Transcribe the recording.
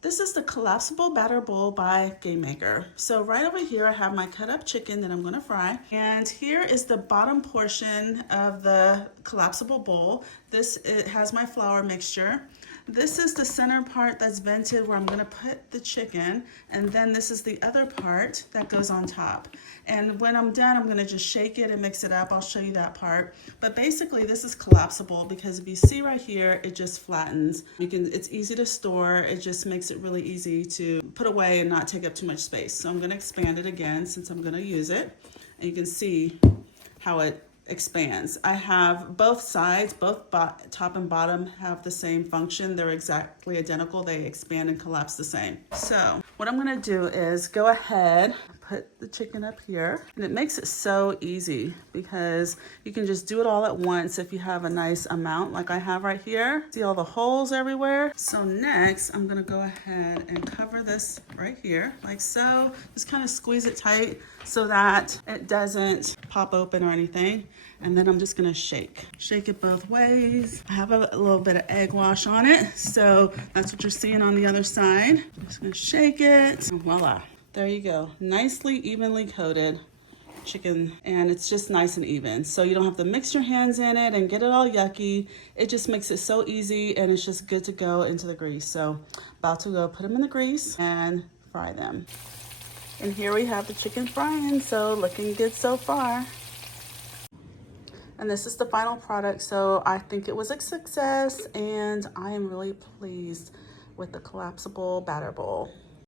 This is the Collapsible Batter Bowl by Game Maker. So right over here I have my cut up chicken that I'm gonna fry. And here is the bottom portion of the collapsible bowl. It has my flour mixture. This is the center part that's vented where I'm gonna put the chicken, and then this is the other part that goes on top. And when I'm done, I'm gonna just shake it and mix it up. I'll show you that part. But basically this is collapsible because if you see right here, it just flattens. It's easy to store. It just makes it really easy to put away and not take up too much space. So I'm gonna expand it again since I'm gonna use it. And you can see how it expands. I have both sides, both top and bottom have the same function. They're exactly identical. They expand and collapse the same. So what I'm gonna do is go ahead, put the chicken up here, and it makes it so easy because you can just do it all at once if you have a nice amount like I have right here. See all the holes everywhere? So next, I'm gonna go ahead and cover this right here, like so. Just kind of squeeze it tight so that it doesn't pop open or anything. And then I'm just gonna shake it both ways. I have a little bit of egg wash on it, so that's what you're seeing on the other side. I'm just gonna shake it, and voila. There you go, nicely evenly coated chicken, and it's just nice and even. So you don't have to mix your hands in it and get it all yucky. It just makes it so easy, and it's just good to go into the grease. So about to go put them in the grease and fry them. And here we have the chicken frying, so looking good so far. And this is the final product, so I think it was a success, and I am really pleased with the collapsible batter bowl.